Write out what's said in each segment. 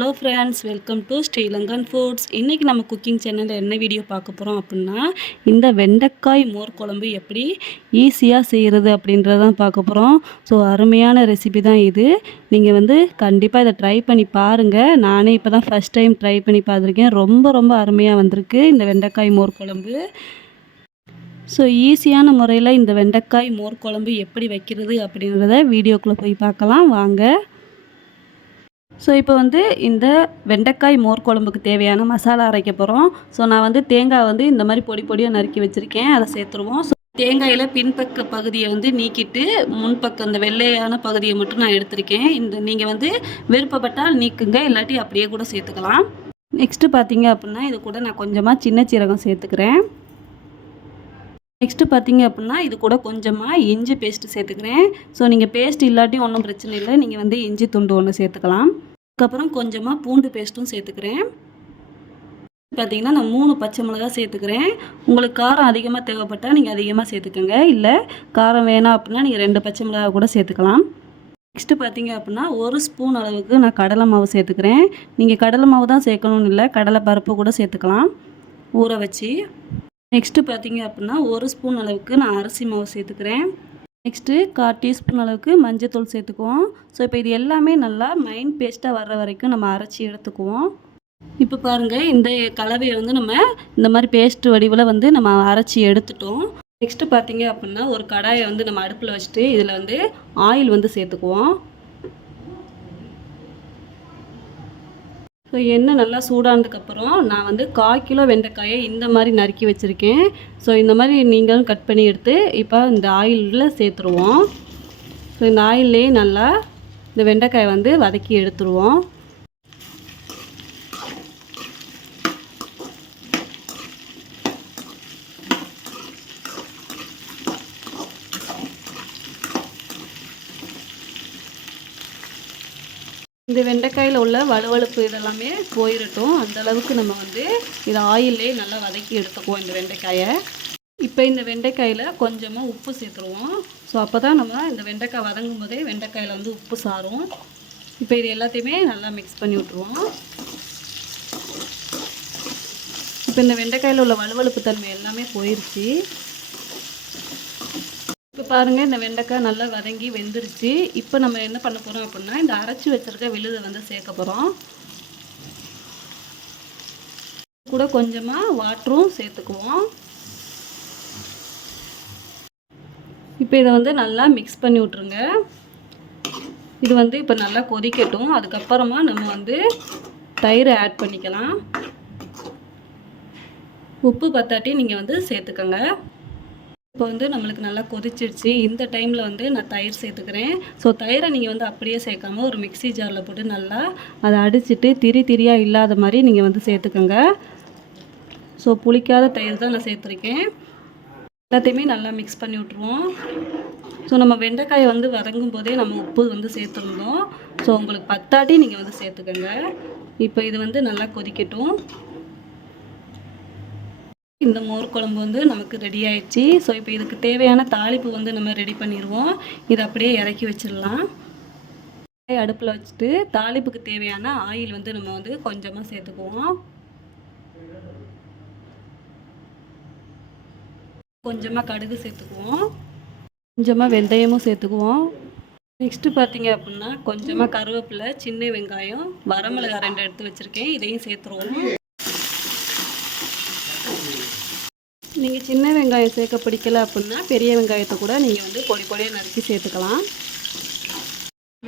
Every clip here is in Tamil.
Hello friends welcome to Sri Lankan foods இன்றைக்கி நம்ம குக்கிங் சேனலில் என்ன வீடியோ பார்க்க போகிறோம் அப்படின்னா இந்த வெண்டைக்காய் மோர் குழம்பு எப்படி ஈஸியாக செய்கிறது அப்படின்றதான் பார்க்க போகிறோம் ஸோ அருமையான ரெசிபி தான் இது. நீங்கள் வந்து கண்டிப்பாக இதை ட்ரை பண்ணி பாருங்கள் நானே இப்போ தான் ஃபஸ்ட் டைம் ட்ரை பண்ணி பார்த்துருக்கேன். ரொம்ப ரொம்ப அருமையாக வந்திருக்கு இந்த வெண்டைக்காய் மோர் குழம்பு. ஸோ ஈஸியான முறையில் இந்த வெண்டைக்காய் மோர் குழம்பு எப்படி வைக்கிறது அப்படின்றத வீடியோக்குள்ளே போய் பார்க்கலாம். வாங்க. ஸோ இப்போ வந்து இந்த வெண்டைக்காய் மோர் குழம்புக்கு தேவையான மசாலா அரைக்க போகிறோம் ஸோ நான் வந்து தேங்காய் வந்து இந்த மாதிரி பொடி பொடியாக நறுக்கி வச்சுருக்கேன். அதை சேர்த்துருவோம். ஸோ தேங்காயில் பின்பக்க பகுதியை வந்து நீக்கிட்டு முன்பக்கம் இந்த வெள்ளையான பகுதியை மட்டும் நான் எடுத்திருக்கேன். இந்த நீங்கள் வந்து விருப்பப்பட்டால் நீக்குங்க. இல்லாட்டி அப்படியே கூட சேர்த்துக்கலாம். நெக்ஸ்ட்டு பார்த்தீங்க அப்படின்னா இது கூட நான் கொஞ்சமாக சின்ன சீரகம் சேர்த்துக்கிறேன். நெக்ஸ்ட்டு பார்த்தீங்க அப்படின்னா இது கூட கொஞ்சமாக இஞ்சி பேஸ்ட்டு சேர்த்துக்கிறேன். ஸோ நீங்கள் பேஸ்ட் இல்லாட்டி ஒன்றும் பிரச்சனை இல்லை. நீங்கள் வந்து இஞ்சி துண்டு ஒன்று சேர்த்துக்கலாம். அதுக்கப்புறம் கொஞ்சமாக பூண்டு பேஸ்ட்டும் சேர்த்துக்கிறேன். பார்த்தீங்கன்னா நான் மூணு பச்சை மிளகா சேர்த்துக்கிறேன். உங்களுக்கு காரம் அதிகமாக தேவைப்பட்டால் நீங்கள் அதிகமாக சேர்த்துக்கோங்க. இல்லை காரம் வேணாம் அப்படின்னா நீங்கள் ரெண்டு பச்சை மிளகா கூட சேர்த்துக்கலாம். நெக்ஸ்ட்டு பார்த்தீங்க அப்படின்னா ஒரு ஸ்பூன் அளவுக்கு நான் கடலை மாவு சேர்த்துக்கிறேன். நீங்கள் கடலை மாவு தான் சேர்க்கணும்னு இல்லை கடலை பருப்பு கூட சேர்த்துக்கலாம். ஊற வச்சு. நெக்ஸ்ட்டு பார்த்தீங்க அப்படின்னா ஒரு ஸ்பூன் அளவுக்கு நான் அரிசி மாவு சேர்த்துக்கிறேன். நெக்ஸ்ட்டு கால் டீஸ்பூன் அளவுக்கு மஞ்சத்தூள் சேர்த்துக்குவோம். ஸோ இப்போ இது எல்லாமே நல்லா மைன் பேஸ்ட்டாக வர்ற வரைக்கும் நம்ம அரைச்சி எடுத்துக்குவோம். இப்போ பாருங்கள் இந்த கலவையை வந்து நம்ம இந்த மாதிரி பேஸ்ட் வடிவில் வந்து நம்ம அரைச்சி எடுத்துட்டோம். நெக்ஸ்ட்டு பார்த்தீங்க அப்படின்னா ஒரு கடாயை வந்து நம்ம அடுப்பில் வச்சுட்டு இதில் வந்து ஆயில் வந்து சேர்த்துக்குவோம். ஸோ எண்ணெய் நல்லா சூடானதுக்கப்புறம் நான் வந்து கால் கிலோ வெண்டைக்காயை இந்த மாதிரி நறுக்கி வச்சுருக்கேன். ஸோ இந்த மாதிரி நீங்களும் கட் பண்ணி எடுத்து இப்போ இந்த ஆயிலில் சேர்த்துருவோம். ஸோ இந்த ஆயிலே நல்லா இந்த வெண்டைக்காயை வந்து வதக்கி எடுத்துருவோம். இந்த வெண்டைக்காயில் உள்ள வலுவழுப்பு இதெல்லாமே போயிடட்டும் அந்த அளவுக்கு நம்ம வந்து இதை ஆயிலே நல்லா வதக்கி எடுத்துக்குவோம் இந்த வெண்டைக்காயை. இப்போ இந்த வெண்டைக்காயில் கொஞ்சமாக உப்பு சேர்த்துருவோம். ஸோ அப்போ தான் நம்ம இந்த வெண்டைக்காய் வதங்கும் போதே வெண்டைக்காயில் வந்து உப்பு சாரும். இப்போ இது எல்லாத்தையுமே நல்லா மிக்ஸ் பண்ணி விட்ருவோம் இப்போ இந்த வெண்டைக்காயில் உள்ள வலுவழுப்பு தன்மை எல்லாமே போயிடுச்சு பாருங்கள் இந்த வெண்டைக்காய் நல்லா வதங்கி வெந்துருச்சு. இப்போ நம்ம என்ன பண்ண போகிறோம் அப்படின்னா இந்த அரைச்சி வச்சுருக்க விழுதை வந்து சேர்க்க போகிறோம் கூட கொஞ்சமாக வாட்டரும் சேர்த்துக்குவோம். இப்போ இதை வந்து நல்லா மிக்ஸ் பண்ணி விட்ருங்க இது வந்து இப்போ நல்லா கொதிக்கட்டும். அதுக்கப்புறமா நம்ம வந்து தயிர் ஆட் பண்ணிக்கலாம். உப்பு பத்தாட்டி நீங்கள் வந்து சேர்த்துக்கோங்க. இப்போ வந்து நம்மளுக்கு நல்லா கொதிச்சிடுச்சு இந்த டைமில் வந்து நான் தயிர் சேர்த்துக்கிறேன். ஸோ தயிரை நீங்கள் வந்து அப்படியே சேர்க்காம ஒரு மிக்சி ஜாரில் போட்டு நல்லா அதை அடிச்சுட்டு திரி திரியாக இல்லாத மாதிரி நீங்கள் வந்து சேர்த்துக்கோங்க. ஸோ புளிக்காத தயிர் தான் நான் சேர்த்துருக்கேன். எல்லாத்தையுமே நல்லா மிக்ஸ் பண்ணி விட்ருவோம் ஸோ நம்ம வெண்டைக்காயை வந்து வதங்கும் போதே நம்ம உப்பு வந்து சேர்த்துருந்தோம். ஸோ உங்களுக்கு பத்தாட்டி நீங்கள் வந்து சேர்த்துக்கோங்க. இப்போ இது வந்து நல்லா கொதிக்கட்டும். இந்த மோர் குழம்பு வந்து நமக்கு ரெடி ஆயிடுச்சு. ஸோ இப்போ இதுக்கு தேவையான தாளிப்பு வந்து நம்ம ரெடி பண்ணிடுவோம் இதை அப்படியே இறக்கி வச்சிடலாம். அடுப்பில் வச்சுட்டு தாளிப்புக்கு தேவையான ஆயில் வந்து நம்ம வந்து கொஞ்சமாக சேர்த்துக்குவோம். கொஞ்சமாக கடுகு சேர்த்துக்குவோம். கொஞ்சமாக வெந்தயமும் சேர்த்துக்குவோம். நெக்ஸ்ட்டு பார்த்தீங்க அப்படின்னா கொஞ்சமாக கருவேப்பிலை சின்ன வெங்காயம் வரமிளகாய் ரெண்டு எடுத்து வச்சுருக்கேன். இதையும் சேர்த்துருவோம். நீங்கள் சின்ன வெங்காயம் சேர்க்க பிடிக்கல அப்படின்னா பெரிய வெங்காயத்தை கூட நீங்கள் வந்து பொடி பொடியாக நறுக்கி சேர்த்துக்கலாம்.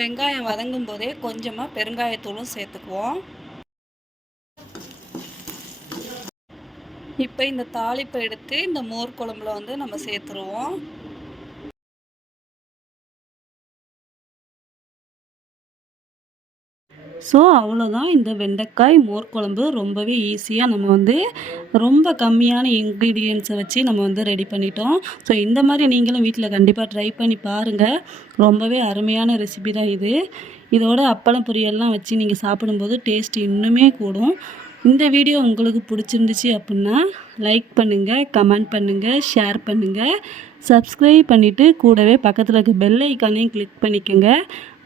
வெங்காயம் வதங்கும் போதே கொஞ்சமாக பெருங்காயத்தூளும் சேர்த்துக்குவோம். இப்போ இந்த தாளிப்பை எடுத்து இந்த மோர் குழம்புல வந்து நம்ம சேர்த்துருவோம். ஸோ அவ்வளோதான் இந்த வெண்டைக்காய் மோர் குழம்பு ரொம்பவே ஈஸியாக நம்ம வந்து ரொம்ப கம்மியான இன்க்ரீடியன்ஸை வச்சு நம்ம வந்து ரெடி பண்ணிட்டோம். ஸோ இந்த மாதிரி நீங்களும் வீட்டில் கண்டிப்பாக ட்ரை பண்ணி பாருங்கள் ரொம்பவே அருமையான ரெசிபி தான் இது. இதோட அப்பளம் பொரியல்லாம் வச்சு நீங்கள் சாப்பிடும்போது டேஸ்ட் இன்னுமே கூடும். இந்த வீடியோ உங்களுக்கு பிடிச்சிருந்துச்சு அப்படின்னா லைக் பண்ணுங்கள் கமெண்ட் பண்ணுங்கள் ஷேர் பண்ணுங்கள் சப்ஸ்கிரைப் பண்ணிவிட்டு கூடவே பக்கத்தில் இருக்க பெல் ஐக்கானையும் கிளிக் பண்ணிக்கோங்க.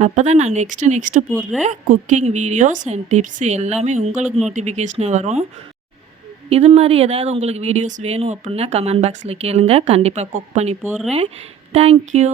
அப்போ தான் நான் நெக்ஸ்ட்டு நெக்ஸ்ட்டு போடுற குக்கிங் வீடியோஸ் அண்ட் டிப்ஸ் எல்லாமே உங்களுக்கு நோட்டிஃபிகேஷனாக வரும். இது மாதிரி ஏதாவது உங்களுக்கு வீடியோஸ் வேணும் அப்படின்னா கமெண்ட் பாக்ஸில் கேளுங்கள் கண்டிப்பாக குக் பண்ணி போடுறேன். தேங்க்யூ